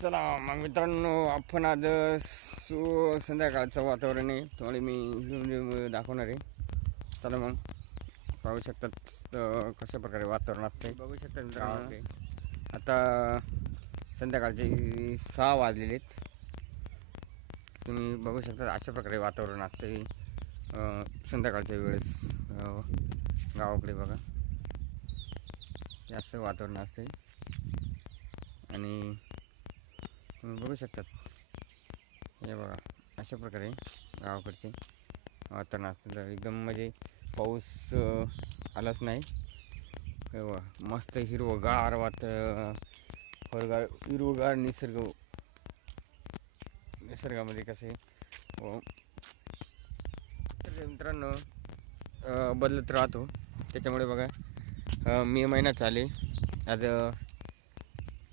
चला मग मित्रांनो आपण आज सु संध्याकाळचं वातावरण आहे. तुम्हाला मी दाखवणार आहे. चला मग पाहू शकतात कशा प्रकारे वातावरण असते बघू शकता मित्रांनो आता संध्याकाळचे सहा वाजलेले आहेत. तुम्ही बघू शकता अशा प्रकारे वातावरण असते संध्याकाळच्या वेळेस गावाकडे बघा. असं वातावरण असते आणि तुम्ही बघू शकतात. हे बघा अशा प्रकारे गावाकडचे वातावरण असतं. तर एकदम म्हणजे पाऊस आलाच नाही. हे बघा, मस्त हिरवगार वात हिरवगार हिरवगार निसर्ग. निसर्गामध्ये कसे हो. तर मित्रांनो बदलत राहतो. त्याच्यामुळे बघा मे महिना चाले आज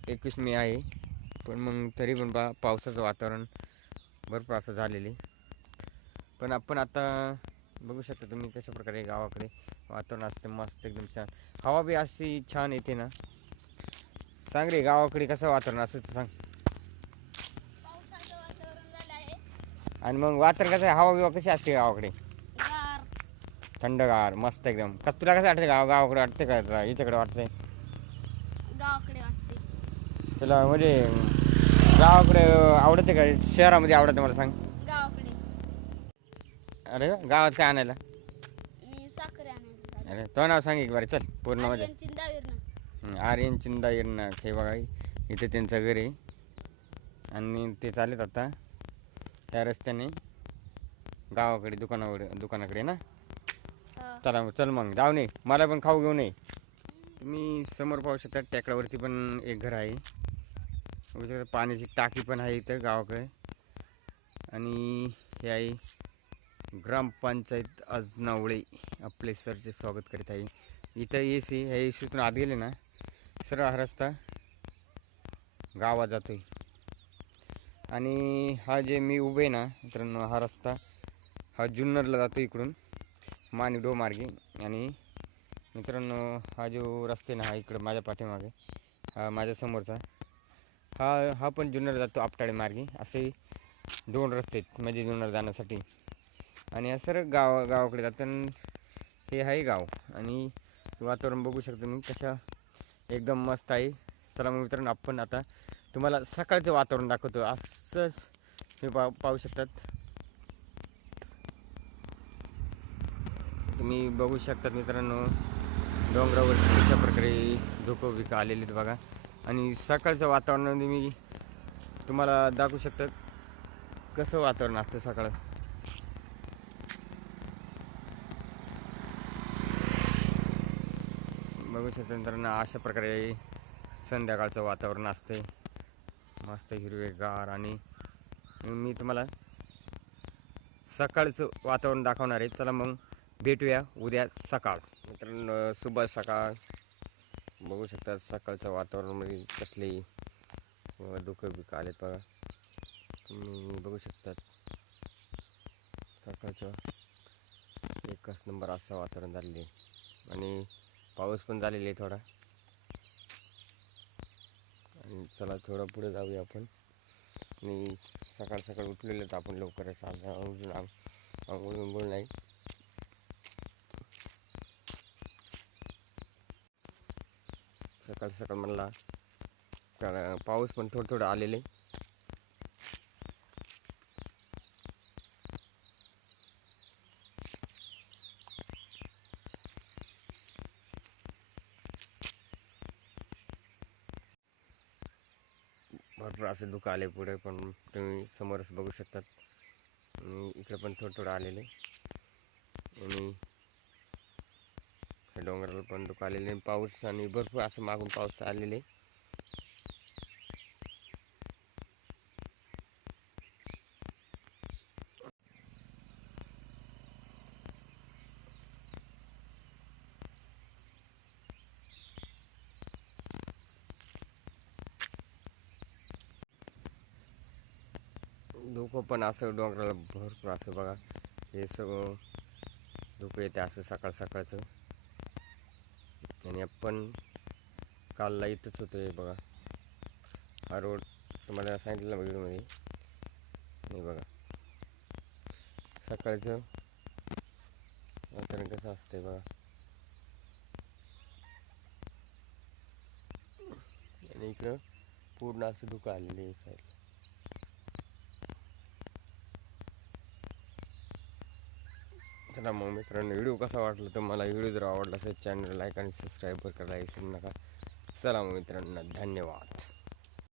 एकवीस मे आहे. पण मग तरी पण बा पावसाचं वातावरण भरपूर असं झालेले. पण आपण आता बघू शकता तुम्ही कशा प्रकारे गावाकडे वातावरण असते मस्त एकदम छान. हवा बी अशी छान येते ना. सांग रे गावाकडे कसं वातावरण असतं ते सांग. आणि मग वातावरण कसं हवा बिवा कशी असते गावाकडे? गार. थंडगार मस्त एकदम. का तुला कसं वाटतं गाव गावाकडे वाटतं का हिच्याकडे वाटतंय? गावाकडे वाटते तुला म्हणजे गावाकडे आवडते का? शहरामध्ये आवडते मला सांग. गावाकडे. अरे वा, गावात काय आणायला? मी साखर आणायला. झालो. अरे तो नाव सांग एक बारी चल पूर्णमध्ये आर्यन चिंदावीरनं हं, आर्यन चिंदा इरणा हे बघा इथे त्यांचं घर आहे. आणि ते चालेत आता त्या रस्त्याने. गावाकडे दुकानाकडे दुकानाकडे ना? हा. चला मग चल मग जाऊ नये. मला पण खाऊ घेऊन ये तुम्ही समोर पाहू शकता टेकडावरती पण एक घर आहे. बघू शकता पाण्याची टाकी पण आहे इथं गावाकडे. आणि हे आहे ग्रामपंचायत अजनावळे. आपले सरचे स्वागत करीत आहे. इथं ए सी ह्या ए सीतून आत गेले ना सरळ हा रस्ता गावात जातोय. आणि हा जे मी उभे आहे ना मित्रांनो हा रस्ता हा जुन्नरला जातो इकडून मानिडो मार्गे. आणि मित्रांनो हा जो रस्ते ना हा इकडं माझ्या पाठीमागे हा माझ्यासमोरचा हा हा पण जुन्नर जातो आपटाळे मार्गे असे दोन रस्ते आहेत म्हणजे जुन्नर जाण्यासाठी. आणि हा सर गाव गावाकडे जातं हे आहे गाव. आणि वातावरण बघू शकतो मी कशा एकदम मस्त आहे. चला मग मित्रांनो आपण आता तुम्हाला सकाळचं वातावरण दाखवतो. असंच तुम्ही पा पाहू शकतात. तुम्ही बघू शकतात मित्रांनो डोंगरावर कशा प्रकारे धुकं विकं आलेले आहेत बघा. आणि सकाळचं वातावरण मी तुम्हाला दाखवू शकतात. कसं वातावरण असतं सकाळ बघू शकता मित्रांनो अशा प्रकारे संध्याकाळचं वातावरण असते मस्त हिरवेगार आणि मी तुम्हाला सकाळचं वातावरण दाखवणार आहे. चला मग भेटूया उद्या सकाळ. मित्रांनो सुबह सकाळ. बघू शकता सकाळचं वातावरणामध्ये कसलेही डोकं धुकं बिकं आलेत बघा. तुम्ही बघू शकतात सकाळचं एकच नंबर असं वातावरण झालेलं आहे. आणि पाऊस पण झालेला आहे थोडा. आणि चला थोडं पुढे जाऊया आपण. आणि सकाळ सकाळ उठलेलं तर आपण लवकरच आज अजून आंघोळ नाही सकाळ सकाळ म्हणला. कारण पाऊस पण थोडं थोडं आलेलं. आहे भरपूर असं धुकं आले पुढे पण तुम्ही समोरच बघू शकतात. आणि इकडे पण थोडं थोडं आलेले. आणि डोंगराला पण दुःख आलेले पाऊस आणि भरपूर असं मागून पाऊस आलेले धुकं पण असं डोंगराला भरपूर असं बघा. हे सगळं धुकं येते असं सकाळ सकाळचं. आणि आपण कालला इथंच होतो हे बघा. हा रोड तुम्हाला सांगितलं व्हिडिओमध्ये. नाही बघा. सकाळचं वातावरण कसं असतंय बघा. आणि इकडं पूर्ण असं धुकं आलेलं आहे साईडला. चला मग मित्रांनो व्हिडिओ कसा वाटला तर मला व्हिडिओ जर आवडला असेल चॅनल लाईक आणि सबस्क्राईब करायला विसरू नका. चला मग मित्रांनो धन्यवाद.